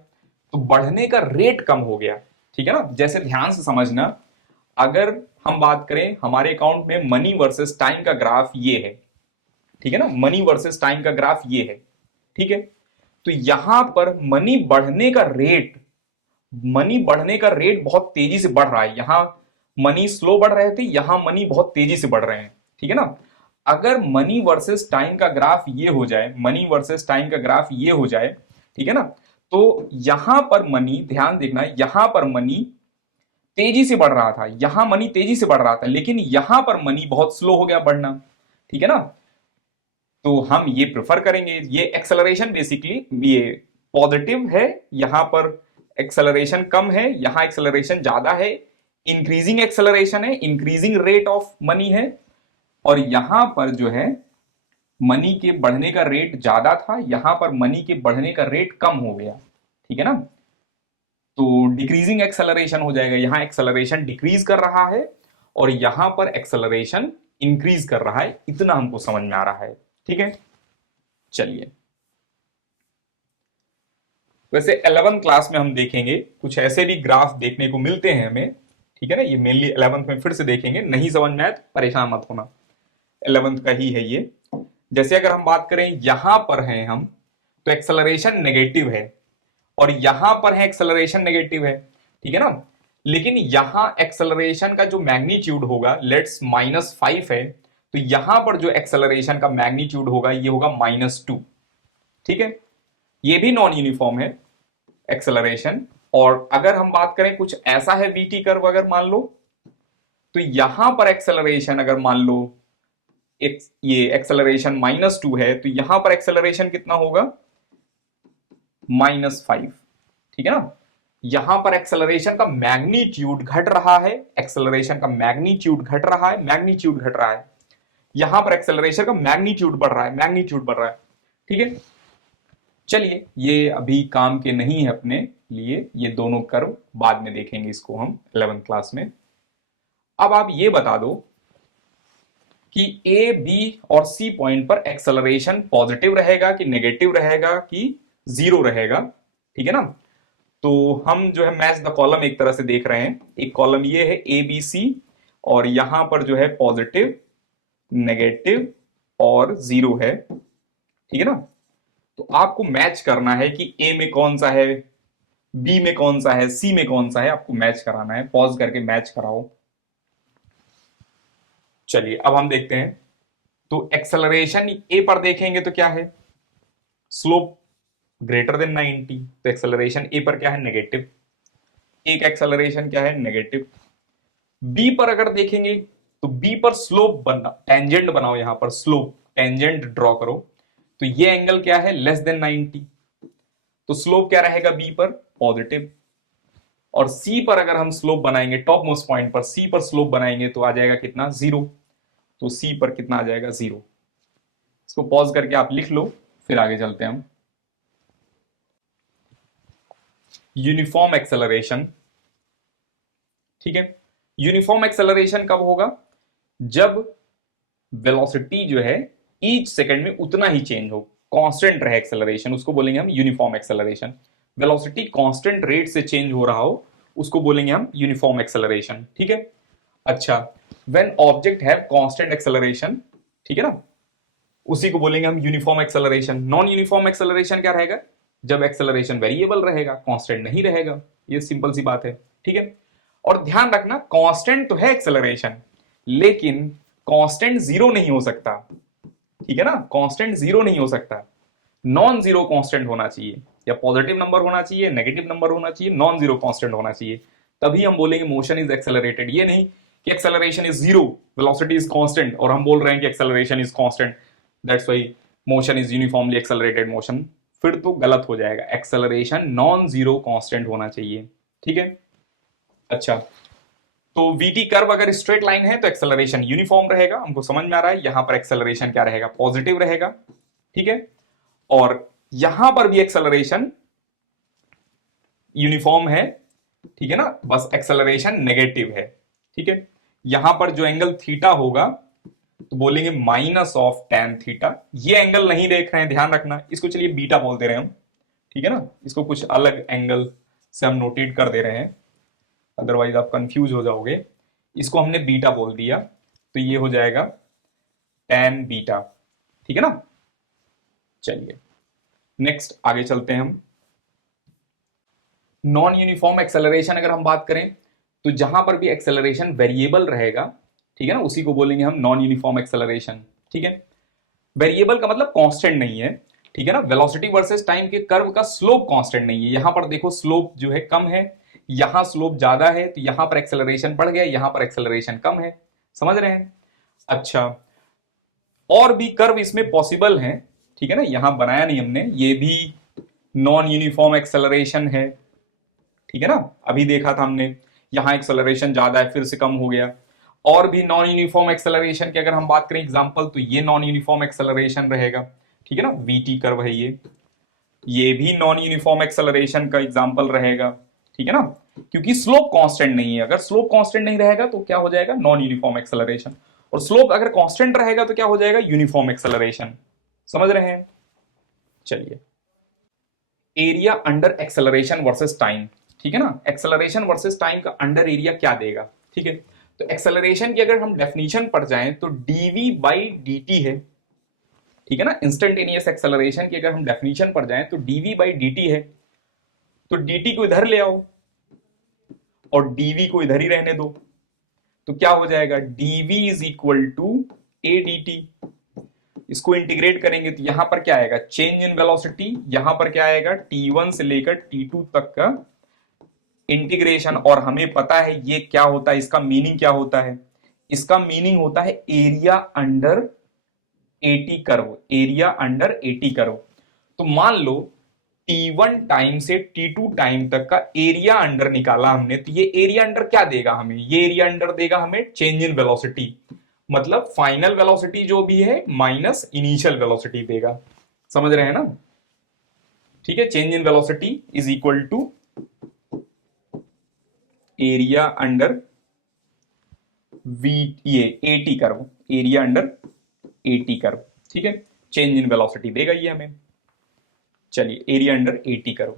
तो बढ़ने का रेट कम हो गया। ठीक है ना, जैसे ध्यान से समझना, अगर हम बात करें हमारे अकाउंट में मनी वर्सेस टाइम का ग्राफ ये है। ठीक है ना, मनी वर्सेस टाइम का ग्राफ ये है। ठीक है, तो यहां पर मनी बढ़ने का रेट बहुत तेजी से बढ़ रहा है, यहां मनी स्लो बढ़ रहे थे, यहां मनी बहुत तेजी से बढ़ रहे हैं। ठीक है ना, अगर मनी वर्सेस टाइम का ग्राफ ये हो जाए, मनी वर्सेस टाइम का ग्राफ ये हो जाए, ठीक है ना, तो यहां पर मनी, ध्यान देखना, यहां पर मनी तेजी से बढ़ रहा था, यहां मनी तेजी से बढ़ रहा था, लेकिन यहां पर मनी बहुत स्लो हो गया बढ़ना। ठीक है ना, तो हम ये प्रेफर करेंगे, ये एक्सेलरेशन बेसिकली ये पॉजिटिव है, यहां पर एक्सेलरेशन कम है, यहां एक्सेलरेशन ज्यादा है, इंक्रीजिंग एक्सेलरेशन है, इंक्रीजिंग रेट ऑफ मनी है, और यहां पर जो है मनी के बढ़ने का रेट ज्यादा था, यहां पर मनी के बढ़ने का रेट कम हो गया। ठीक है ना, तो डिक्रीजिंग एक्सेलरेशन हो जाएगा, यहां एक्सेलरेशन डिक्रीज कर रहा है और यहां पर एक्सेलरेशन इंक्रीज कर रहा है, इतना हमको समझ में आ रहा है। ठीक है, चलिए वैसे 11th क्लास में हम देखेंगे कुछ ऐसे भी ग्राफ देखने को मिलते हैं हमें। ठीक है ना, ये मेनली 11th में फिर से देखेंगे, नहीं समझ में आए तो परेशान मत होना, 11th का ही है ये। जैसे अगर हम बात करें यहां पर हैं हम, तो एक्सेलरेशन नेगेटिव है, और यहां पर है एक्सेलरेशन नेगेटिव है, ठीक है ना। लेकिन यहां एक्सेलरेशन का जो मैग्नीट्यूड होगा लेट्स -5 है, तो यहां पर जो एक्सेलरेशन का मैग्नीट्यूड होगा ये होगा -2, ठीक है। ये भी नॉन यूनिफॉर्म है एक्सेलरेशन। और अगर हम बात करें कुछ ऐसा है वीटी कर्व अगर मान लो, तो यहां पर एक्सेलरेशन अगर मान लो ये एक्सेलरेशन -2 है, तो यहां पर एक्सेलरेशन कितना होगा -5, ठीक है ना। यहां पर एक्सेलरेशन का मैग्नीट्यूड घट रहा है, एक्सेलरेशन का मैग्नीट्यूड घट रहा है, मैग्नीट्यूड घट रहा है। यहां पर एक्सेलरेशन का मैग्नीट्यूड बढ़ रहा है, मैग्नीट्यूड बढ़ रहा है, ठीक है। चलिए ये अभी काम के नहीं है अपने लिए, ये दोनों कर्व बाद में देखेंगे इसको हम 11th क्लास में। अब आप ये बता दो कि ए बी और सी पॉइंट पर एक्सेलरेशन पॉजिटिव रहेगा कि नेगेटिव रहेगा कि जीरो रहेगा, ठीक है ना। तो हम जो है मैच द कॉलम एक तरह से देख रहे हैं। एक कॉलम ये है ए बी सी, और यहां पर जो है पॉजिटिव, नेगेटिव और जीरो है, ठीक है ना। तो आपको मैच करना है कि ए में कौन सा है, बी में कौन सा है, सी में कौन सा है, आपको मैच कराना है। पॉज करके मैच कराओ। चलिए अब हम देखते हैं। तो एक्सेलरेशन ए पर देखेंगे तो क्या है, स्लोप ग्रेटर देन 90, तो एक्सेलरेशन ए पर क्या है, नेगेटिव। ए का एक्सेलरेशन क्या है, नेगेटिव। बी पर अगर देखेंगे तो बी पर स्लोप बनना, टेंजेंट बनाओ, यहां पर स्लोप टेंजेंट ड्रॉ करो, तो ये एंगल क्या है, लेस देन 90, तो स्लोप क्या रहेगा बी पर, पॉजिटिव। और सी पर अगर हम स्लोप बनाएंगे, टॉप मोस्ट पॉइंट पर सी पर स्लोप बनाएंगे तो आ जाएगा कितना, 0, तो सी पर कितना आ जाएगा, 0। इसको पॉज करके आप लिख लो, फिर आगे चलते हैं हम। यूनिफॉर्म एक्सेलरेशन, ठीक है। यूनिफॉर्म एक्सेलरेशन कब होगा, जब वेलोसिटी जो है ईच सेकंड में उतना ही चेंज हो, कांस्टेंट रहे एक्सेलरेशन, उसको बोलेंगे हम uniform acceleration. Velocity constant rate से चेंज हो रहा हो, उसको बोलेंगे हम यूनिफॉर्म एक्सेलरेशन, ठीक है। अच्छा, when object have constant acceleration, ठीक है ना, उसी को बोलेंगे हम uniform acceleration. Non uniform acceleration क्या रहेगा, जब एक्सेलरेशन वेरिएबल रहेगा, कांस्टेंट नहीं रहेगा। ये सिंपल सी बात है, ठीक है। और ध्यान रखना, कांस्टेंट तो है एक्सेलरेशन, लेकिन कांस्टेंट जीरो नहीं हो सकता, ठीक है ना। कांस्टेंट जीरो नहीं हो सकता, नॉन जीरो कांस्टेंट होना चाहिए, या पॉजिटिव नंबर होना चाहिए, नेगेटिव नंबर होना चाहिए, नॉन जीरो कांस्टेंट होना चाहिए, तभी हम बोलेंगे मोशन इज एक्सेलरेटेड। ये नहीं कि acceleration is zero, velocity is constant, और हम बोल रहे हैं कि acceleration is constant, that's why motion is uniformly accelerated motion, फिर तो गलत हो जाएगा। एक्सेलरेशन नॉन जीरो कांस्टेंट होना चाहिए, ठीक है। अच्छा, तो वीटी कर्व अगर स्ट्रेट लाइन है तो एक्सेलरेशन यूनिफॉर्म रहेगा, हमको समझ में आ रहा है। यहां पर एक्सेलरेशन क्या रहेगा, पॉजिटिव रहेगा, ठीक है। और यहां पर भी एक्सेलरेशन यूनिफॉर्म है, ठीक है ना, बस एक्सेलरेशन नेगेटिव है, ठीक है। यहां पर जो एंगल थीटा होगा तो बोलेंगे -tan थीटा। ये एंगल नहीं देख रहे हैं, ध्यान रखना, इसको चलिए बीटा बोल दे रहे हैं हम, ठीक है ना। इसको कुछ अलग एंगल से हम नोटेट कर दे रहे हैं, अदरवाइज आप कंफ्यूज हो जाओगे। इसको हमने बीटा बोल दिया, तो ये हो जाएगा tan बीटा, ठीक है ना। चलिए नेक्स्ट आगे चलते हैं हम। नॉन यूनिफॉर्म एक्सेलरेशन अगर हम बात करें, तो जहां पर भी एक्सेलरेशन वेरिएबल रहेगा, ठीक है ना, उसी को बोलेंगे हम नॉन यूनिफॉर्म एक्सेलरेशन, ठीक है। वेरिएबल का मतलब कांस्टेंट नहीं है, ठीक है ना। वेलोसिटी वर्सेस टाइम के कर्व का स्लोप कांस्टेंट नहीं है। यहां पर देखो स्लोप जो है कम है, यहां स्लोप ज्यादा है, तो यहां पर एक्सेलरेशन बढ़ गया, यहां पर एक्सेलरेशन कम है, समझ रहे हैं। अच्छा, और भी कर्व इसमें पॉसिबल हैं, ठीक है ना, यहां बनाया नहीं हमने, ये भी नॉन यूनिफॉर्म एक्सेलरेशन है, ठीक है ना। अभी देखा था हमने, यहां एक्सेलरेशन ज्यादा है फिर से कम हो गया। और भी नॉन यूनिफॉर्म एक्सेलरेशन की अगर हम बात करें एग्जांपल, तो ये नॉन यूनिफॉर्म एक्सेलरेशन रहेगा, ठीक है ना, वीटी कर्व है ये भी नॉन यूनिफॉर्म एक्सेलरेशन का एग्जांपल रहेगा, ठीक है ना, क्योंकि स्लोप कांस्टेंट नहीं है। अगर स्लोप कांस्टेंट नहीं रहेगा तो क्या हो जाएगा, नॉन यूनिफॉर्म एक्सेलरेशन। और स्लोप अगर कांस्टेंट रहेगा तो क्या हो जाएगा, यूनिफॉर्म एक्सेलरेशन, समझ रहे हैं। चलिए, area under acceleration versus time, ठीक है ना। एक्सेलरेशन वर्सेस टाइम का अंडर एरिया क्या देगा, ठीक है। तो एक्सेलरेशन की अगर हम डेफिनेशन पढ़ जाएं तो dv बाई dt है, ठीक है ना। इंस्टेंटेनियस एक्सेलरेशन की अगर हम डेफिनेशन पर जाएं तो dv बाई dt है, तो dt को इधर ले आओ और dv को इधर ही रहने दो, तो क्या हो जाएगा, dv is equal to a dt। इसको इंटीग्रेट करेंगे तो यहां पर क्या आएगा, चेंज इन वेलोसिटी, यहां पर क्या आएगा, t1 से लेकर t2 तक का इंटीग्रेशन। और हमें पता है ये क्या होता है, इसका मीनिंग क्या होता है, इसका मीनिंग होता है area under 80 curve, area under 80 curve. तो मान लो T1 टाइम से T2 टाइम तक का एरिया अंडर निकाला हमने, तो ये एरिया अंडर क्या देगा हमें, ये एरिया अंडर देगा हमें चेंज इन वेलोसिटी, मतलब फाइनल वेलोसिटी जो भी है माइनस इनिशियल वेलोसिटी देगा। समझ रहे हैं ना, ठीक है। Change in velocity is equal to area under v, ये 80 कर्व, एरिया अंडर 80 कर्व, ठीक है। चेंज इन वेलोसिटी देगा ये हमें। चलिए, एरिया अंडर 80 कर्व।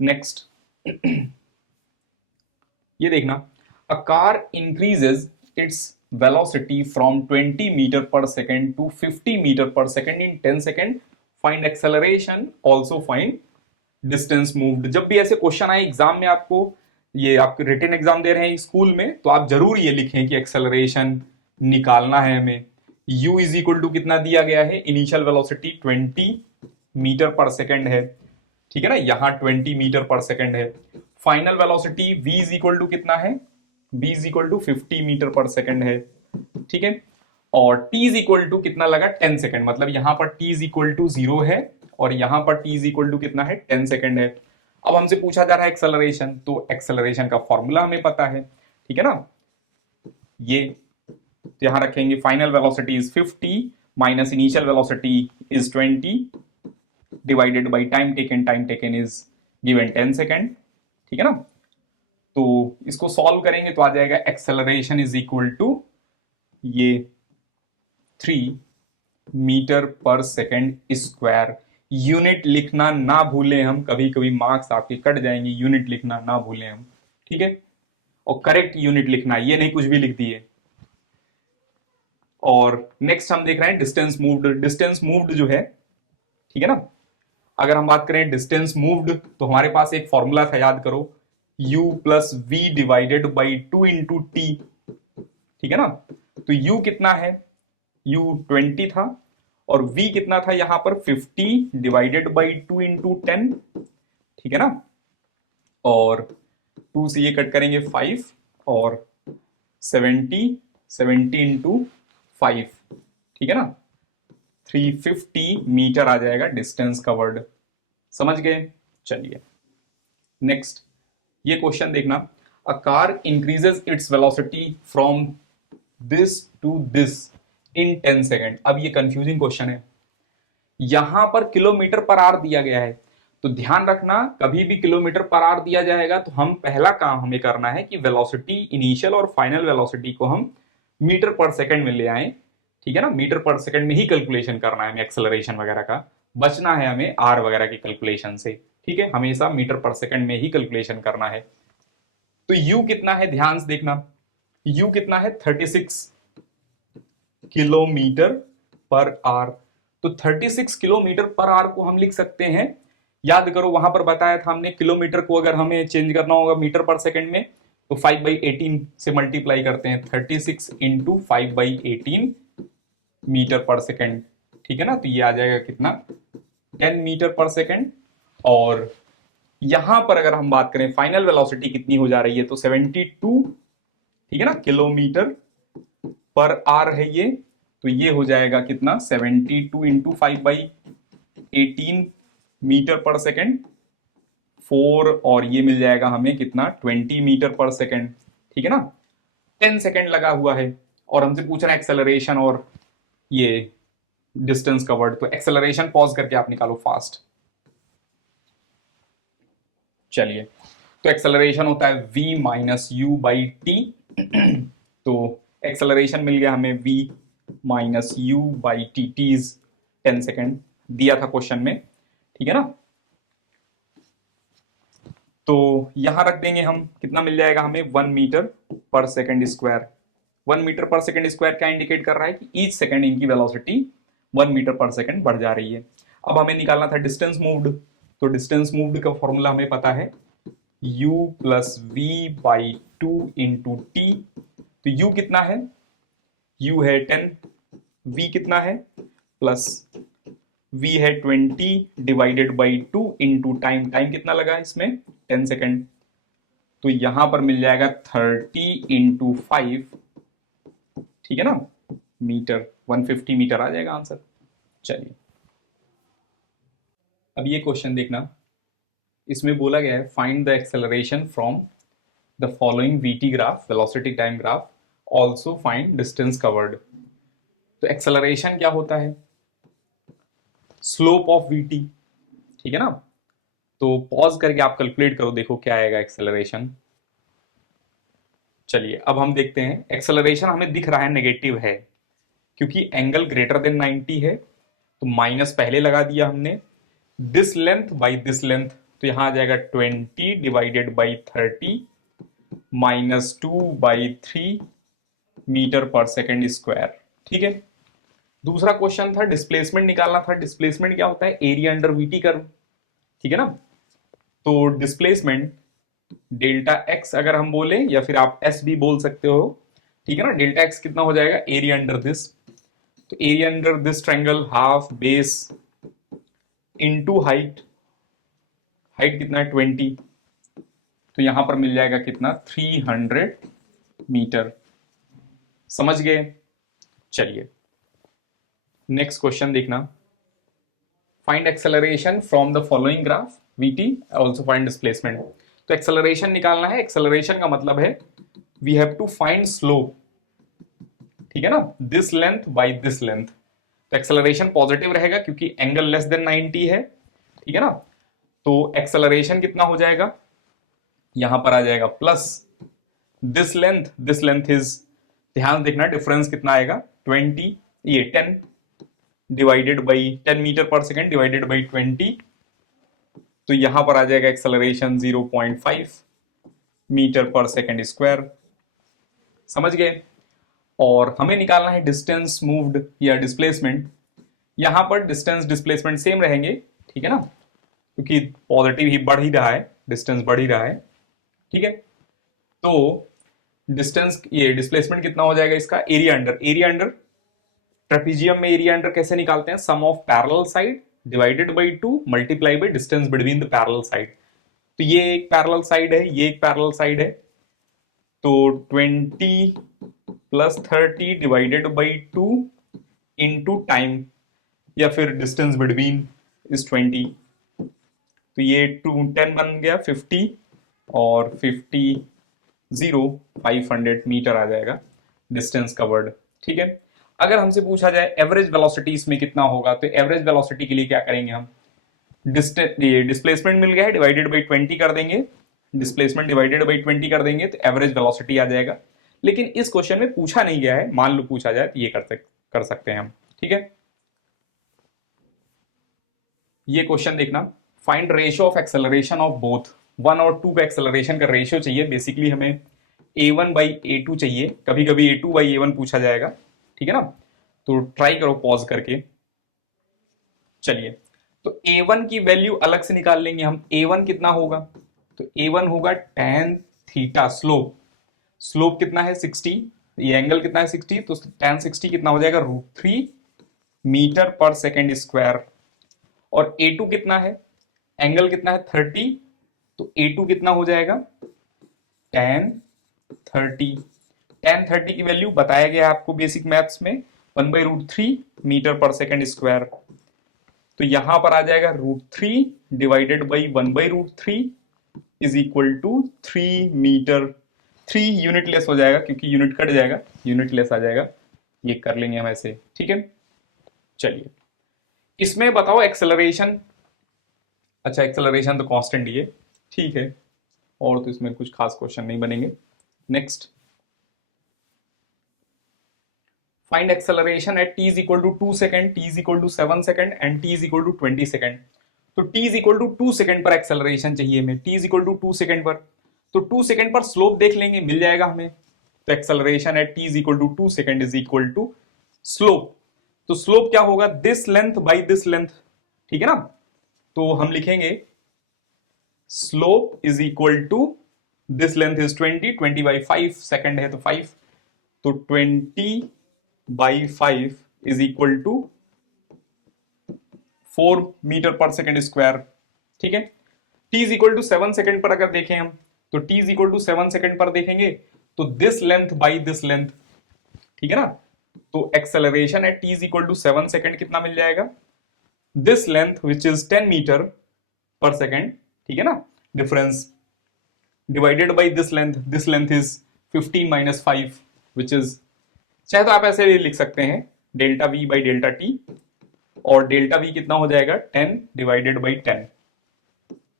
नेक्स्ट ये देखना, a car increases its velocity from 20 metre per second to 50 metre per second in 10 second, find acceleration, also find distance moved. जब भी ऐसे क्वेश्चन आए एग्जाम में, आपको ये आप रिटन एग्जाम दे रहे हैं स्कूल में, तो आप जरूर ये लिखें कि एक्सेलरेशन निकालना है हमें। u इज इक्वल टू कितना दिया गया है, initial velocity 20 metre per second है, ठीक है ना, यहां 20 मीटर पर सेकेंड है। Final velocity v is equal to कितना है, v is equal to 50 metre per second है, ठीक है। और t इज इक्वल टू कितना लगा, 10 सेकेंड, मतलब यहां पर t इज इक्वल टू 0 है और यहां पर t इज इक्वल टू कितना है, 10 सेकेंड है। अब हमसे पूछा जा रहा है एक्सेलरेशन, तो एक्सेलरेशन का फॉर्मूला हमें पता है, ठीक है ना। ये तो यहां रखेंगे, final velocity is 50 minus initial velocity is 20 divided by time taken is given 10 second, ठीक है ना। तो इसको सॉल्व करेंगे तो आ जाएगा एक्सेलरेशन इज इक्वल टू ये 3 metre per second square. Unit लिखना ना भूलें हम, कभी कभी मार्क्स आपके कट जाएंगे, यूनिट लिखना ना भूलें हम, ठीक है। और करेक्ट यूनिट लिखना, ये नहीं कुछ भी लिख दिए। और नेक्स्ट हम देख रहे हैं डिस्टेंस मूव्ड। डिस्टेंस मूव्ड जो है, ठीक है ना, अगर हम बात करें डिस्टेंस मूव्ड, तो हमारे पास एक फॉर्मूला था, याद करो, u plus v divided by 2 into t, ठीक है ना। तो u कितना है, u 20 था और v कितना था यहां पर 50 डिवाइडेड बाई 2 इंटू 10, ठीक है ना। और 2 से ये कट करेंगे 5 और 70 इंटू 5, ठीक है ना, 350 मीटर आ जाएगा डिस्टेंस कवर्ड। समझ गए। चलिए नेक्स्ट ये क्वेश्चन देखना, a car increases its velocity from this to this in 10 second. अब ये कंफ्यूजिंग क्वेश्चन है, यहां पर किलोमीटर पर आवर दिया गया है, तो ध्यान रखना कभी भी किलोमीटर पर आवर दिया जाएगा तो हम पहला काम हमें करना है कि वेलोसिटी इनिशियल और फाइनल वेलोसिटी को हम मीटर पर सेकंड में ले आए, ठीक है ना। मीटर पर सेकंड में ही कैलकुलेशन करना है हमें एक्सेलरेशन वगैरह का, बचना है हमें आर वगैरह की कैलकुलेशन से, ठीक है। हमेशा मीटर पर सेकंड में ही कैलकुलेशन करना है। तो u कितना है, ध्यान से देखना, u कितना है 36 किलोमीटर पर आवर। तो 36 किलोमीटर पर आवर को हम लिख सकते हैं, याद करो वहां पर बताया था हमने, किलोमीटर को अगर हमें चेंज करना होगा मीटर पर सेकंड में तो 5/18 से मल्टीप्लाई करते हैं, 36 इंटू 5/18 मीटर पर सेकंड, ठीक है ना। तो ये आ जाएगा कितना, 10 मीटर पर सेकंड। और यहां पर अगर हम बात करें फाइनल वेलोसिटी कितनी हो जा रही है, तो 72, ठीक है ना, किलोमीटर पर आवर है ये। तो ये हो जाएगा कितना, 72 इंटू 5/18 मीटर पर सेकंड, 4, और ये मिल जाएगा हमें कितना, 20 मीटर पर सेकंड, ठीक है ना। 10 सेकंड लगा हुआ है और हमसे पूछ रहा है एक्सेलरेशन और ये डिस्टेंस कवर्ड। तो एक्सेलरेशन पॉज करके आप निकालो फास्ट। चलिए, तो एक्सेलरेशन होता है v minus you by T. तो एक्सेलरेशन मिल गया हमें v minus you by T, T is 10 second दिया था क्वेश्चन में, ठीक है ना। तो यहां रख देंगे हम, कितना मिल जाएगा हमें, 1 metre per second square. 1 metre per second square क्या इंडिकेट कर रहा है कि ईच सेकेंड इनकी वेलोसिटी 1 मीटर पर सेकंड बढ़ जा रही है। अब हमें निकालना था डिस्टेंस मूव्ड, तो डिस्टेंस मूव्ड का फॉर्मूला हमें पता है u plus v by 2 into t. तो u कितना है, u है 10, v कितना है प्लस v है 20 divided by 2 into time, time कितना लगा इसमें 10 सेकेंड, तो यहां पर मिल जाएगा 30 इंटू 5, ठीक है ना, मीटर, 150 मीटर आ जाएगा आंसर। चलिए अब ये क्वेश्चन देखना, इसमें बोला गया है find the acceleration from the following VT graph, velocity time graph, also find distance covered. तो एक्सेलरेशन क्या होता है, स्लोप ऑफ वीटी, ठीक है ना। तो पॉज करके आप कैलकुलेट करो, देखो क्या आएगा एक्सेलरेशन। चलिए अब हम देखते हैं, एक्सेलरेशन हमें दिख रहा है नेगेटिव है क्योंकि एंगल ग्रेटर देन 90 है, तो माइनस पहले लगा दिया हमने, this length by this length, तो यहां आ जाएगा 20 divided by 30 minus 2/3 metre per second square, ठीक है। दूसरा क्वेश्चन था डिस्प्लेसमेंट निकालना था, डिस्प्लेसमेंट क्या होता है, एरिया अंडर वीटी कर्व, ठीक है ना। तो डिस्प्लेसमेंट डेल्टा एक्स अगर हम बोले, या फिर आप एस भी बोल सकते हो, ठीक है ना। डेल्टा एक्स कितना हो जाएगा, एरिया अंडर दिस, तो area under this triangle half base into height, height कितना है 20, तो यहां पर मिल जाएगा कितना 300 मीटर, समझ गए। चलिए नेक्स्ट क्वेश्चन देखना, find acceleration from the following graph vt, also find displacement. तो एक्सेलरेशन निकालना है, एक्सेलरेशन का मतलब है we have to find slope, ठीक है ना, this length by this length. तो एक्सेलरेशन पॉजिटिव रहेगा क्योंकि एंगल लेस देन 90 है, ठीक है ना। तो एक्सेलरेशन कितना हो जाएगा, यहां पर आ जाएगा प्लस दिस लेंथ इज, ध्यान देखना डिफरेंस कितना आएगा 20, ये 10 divided by 10 metre per second divided by 20, तो यहां पर आ जाएगा acceleration 0.5 metre per second square, समझ गए। और हमें निकालना है डिस्टेंस मूव्ड या डिस्प्लेसमेंट, यहां पर डिस्टेंस डिस्प्लेसमेंट सेम रहेंगे, ठीक है ना, क्योंकि पॉजिटिव ही बढ़ ही रहा है, डिस्टेंस बढ़ ही रहा है, ठीक है। तो डिस्टेंस, ये डिस्प्लेसमेंट कितना हो जाएगा इसका, area under, area under trapezium में एरिया अंडर कैसे निकालते हैं, sum of parallel side divided by 2 multiply by distance between the parallel side. तो ये एक पैरेलल साइड है, ये एक पैरेलल साइड है, तो 20 plus 30 divided by 2 into time, या फिर डिस्टेंस बिटवीन इज 20, तो ये 10 बन गया 50 और 50 500 मीटर आ जाएगा डिस्टेंस कवर्ड, ठीक है। अगर हमसे पूछा जाए एवरेज वेलोसिटी इसमें कितना होगा, तो एवरेज वेलोसिटी के लिए क्या करेंगे हम, डिस्प्लेसमेंट मिल गया है डिवाइडेड बाई 20 कर देंगे, डिस्प्लेसमेंट डिवाइडेड बाई 20 कर देंगे, तो एवरेज वेलोसिटी आ जाएगा। लेकिन इस क्वेश्चन में पूछा नहीं गया है, मान लो पूछा जाए तो ये कर सकते हैं हम, ठीक है। ये क्वेश्चन देखना, find ratio of acceleration of both, 1 और 2 का एक्सेलरेशन का रेशियो चाहिए, बेसिकली हमें a1/a2 चाहिए, कभी कभी a2/a1 पूछा जाएगा, ठीक है ना। तो ट्राई करो पॉज करके। चलिए तो a1 की वैल्यू अलग से निकाल लेंगे हम, a1 कितना होगा, तो a1 होगा tan थीटा, स्लोप, स्लोप कितना है 60, ये एंगल कितना है 60, तो tan 60 कितना हो जाएगा √3 मीटर पर सेकेंड स्क्वायर। और a2 कितना है, एंगल कितना है 30, तो a2 कितना हो जाएगा tan 30, tan 30 की वैल्यू बताया गया आपको बेसिक मैथ्स में 1/√3 मीटर पर सेकेंड स्क्वायर, तो यहां पर आ जाएगा √3 divided by 1/√3 is equal to 3 metre, 3 unit less हो जाएगा क्योंकि यूनिट कट जाएगा, यूनिट लेस आ जाएगा, ये कर लेंगे हम ऐसे, ठीक है। चलिए इसमें बताओ एक्सेलरेशन, अच्छा एक्सेलरेशन तो कांस्टेंट ही है, ठीक है, और तो इसमें कुछ खास क्वेश्चन नहीं बनेंगे। Next, find acceleration at t is equal to 2 second, t is equal to 7 second and t is equal to 20 second. तो t is equal to 2 second पर एक्सेलरेशन चाहिए हमें, t is equal to 2 second पर, तो 2 second पर slope देख लेंगे, मिल जाएगा हमें। तो acceleration at t is equal to 2 second is equal to slope, तो स्लोप क्या होगा, this length by this length, ठीक है ना। तो हम लिखेंगे slope is equal to this length is 20 by 5 second है तो 5, तो 20/5 is equal to 4 metre per second square, ठीक है। t is equal to 7 second पर अगर देखें हम, तो t is equal to 7 second पर देखेंगे तो this length by this length, ठीक है ना। तो एक्सेलरेशन है t is equal to 7 second कितना मिल जाएगा, this length which is 10 metre per second, ठीक है ना, difference divided by this length is 15 minus 5 which is, चाहे तो आप ऐसे भी लिख सकते हैं delta v by delta T, और डेल्टा v कितना हो जाएगा 10 डिवाइडेड बाई 10,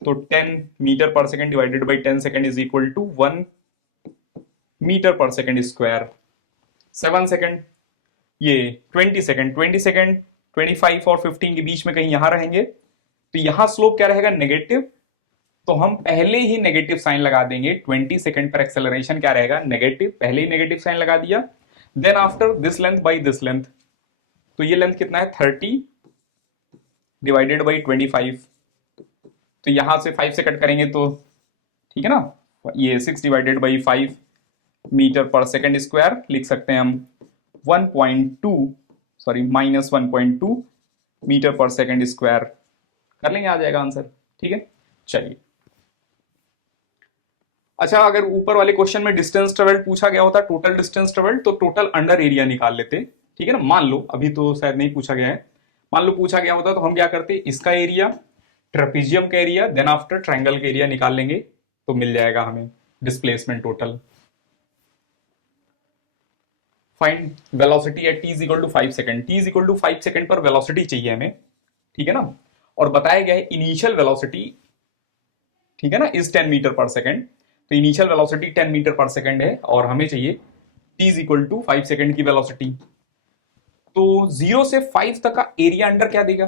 तो 10 metre per second divided by 10 second is equal to 1 metre per second square. 7 second, ये 20 सेकेंड, 20 सेकेंड 25 और 15 के बीच में कहीं यहां रहेंगे, तो यहां स्लोप क्या रहेगा नेगेटिव, तो हम पहले ही नेगेटिव साइन लगा देंगे। 20 सेकेंड पर एक्सेलरेशन क्या रहेगा नेगेटिव, पहले ही नेगेटिव साइन लगा दिया। Then after this length by this length, तो ये लेंथ कितना है 30 डिवाइडेड बाई 25, तो यहां से 5 से कट करेंगे तो ठीक है ना, ये 6 divided by 5 metre per second square लिख सकते हैं हम 1.2 sorry minus 1.2 metre per second square कर लेंगे, आ जाएगा आंसर, ठीक है। चलिए, अच्छा अगर ऊपर वाले क्वेश्चन में डिस्टेंस ट्रेवल्ड पूछा गया होता टोटल डिस्टेंस ट्रेवल्ड, तो टोटल अंडर एरिया निकाल लेते, ठीक है ना। मान लो अभी तो शायद नहीं पूछा गया है, मान लो पूछा गया होता तो हम क्या करते, इसका एरिया, ट्रेपेजियम का एरिया, देन आफ्टर ट्रायंगल का एरिया निकाल लेंगे तो मिल जाएगा हमें displacement total. Find velocity at t is equal to 5 second, t is equal to 5 second पर वेलोसिटी चाहिए हमें, ठीक है ना, और बताया गया है इनिशियल वेलोसिटी, ठीक है ना, इज 10 मीटर पर सेकंड, तो initial velocity 10 metre per second है और हमें चाहिए t is equal to 5 second की वेलोसिटी। तो 0 से 5 तक का एरिया अंडर क्या देगा,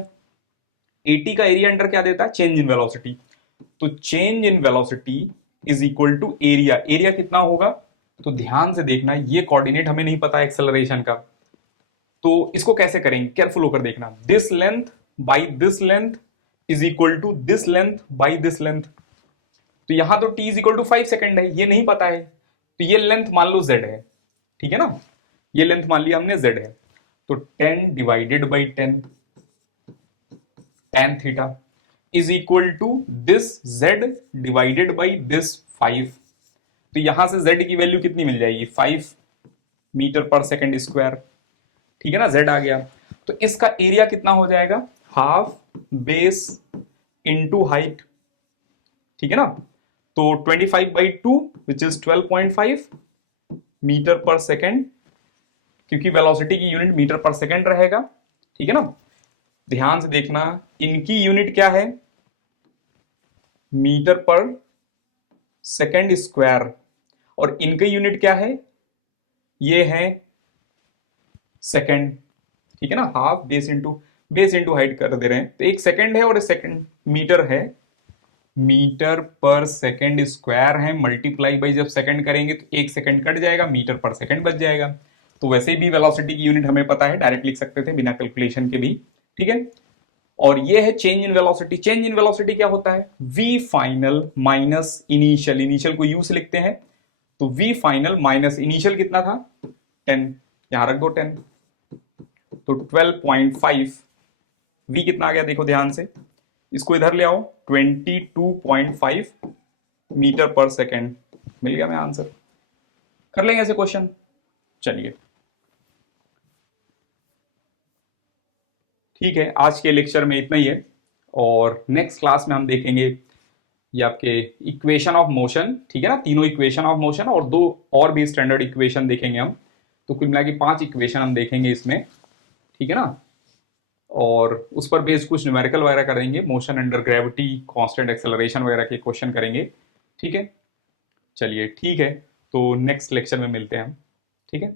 80 का एरिया अंडर क्या देता है, चेंज इन वेलोसिटी, तो change in velocity is equal to area, area कितना होगा, तो ध्यान से देखना, ये कोऑर्डिनेट हमें नहीं पता एक्सेलरेशन का, तो इसको कैसे करेंगे, केयरफुल होकर देखना, this length by this length is equal to this length by this length, तो यहां तो t is equal to 5 second है, ये नहीं पता है, तो ये लेंथ मान लो z है, ठीक है ना, ये लेंथ मान लिया हमने z है, तो 10 divided by 10 tan theta is equal to this z divided by this 5, तो यहां से z की वैल्यू कितनी मिल जाएगी 5 मीटर पर सेकंड स्क्वायर, ठीक है ना, z आ गया, तो इसका एरिया कितना हो जाएगा, हाफ बेस इंटू हाइट, ठीक है ना, तो 25/2 which is 12.5 metre per second, क्योंकि वेलोसिटी की यूनिट मीटर पर सेकेंड रहेगा, ठीक है ना। ध्यान से देखना, इनकी यूनिट क्या है, मीटर पर सेकेंड स्क्वायर, और इनकी यूनिट क्या है, ये है सेकेंड, ठीक है ना, हाफ बेस इंटू हाइट कर दे रहे हैं, तो एक सेकेंड है और एक सेकेंड मीटर है, मीटर पर सेकेंड स्क्वायर है, मल्टीप्लाई बाई जब सेकंड करेंगे तो एक सेकंड कट जाएगा, मीटर पर सेकंड बच जाएगा, तो वैसे भी वेलोसिटी की यूनिट हमें पता है, डायरेक्ट लिख सकते थे बिना कैलकुलेशन के भी, ठीक है। और ये है change in velocity, change in velocity क्या होता है, v final minus initial, initial को u से लिखते हैं, तो v फाइनल माइनस इनिशियल कितना था 10, यहां रख दो 10, तो 12.5, v कितना आ गया देखो ध्यान से, इसको इधर ले आओ 22.5 मीटर पर सेकेंड, मिल गया मैं आंसर, कर लेंगे ऐसे क्वेश्चन। चलिए ठीक है, आज के लेक्चर में इतना ही है, और नेक्स्ट क्लास में हम देखेंगे ये आपके इक्वेशन ऑफ मोशन, ठीक है ना, तीनों इक्वेशन ऑफ मोशन और दो और भी स्टैंडर्ड इक्वेशन देखेंगे हम, तो कुल मिला के 5 इक्वेशन हम देखेंगे इसमें, ठीक है ना, और उस पर बेस्ड कुछ न्यूमेरिकल वगैरह करेंगे, motion under gravity, constant acceleration वगैरह के क्वेश्चन करेंगे, ठीक है। चलिए ठीक है, तो नेक्स्ट लेक्चर में मिलते हैं हम, ठीक है।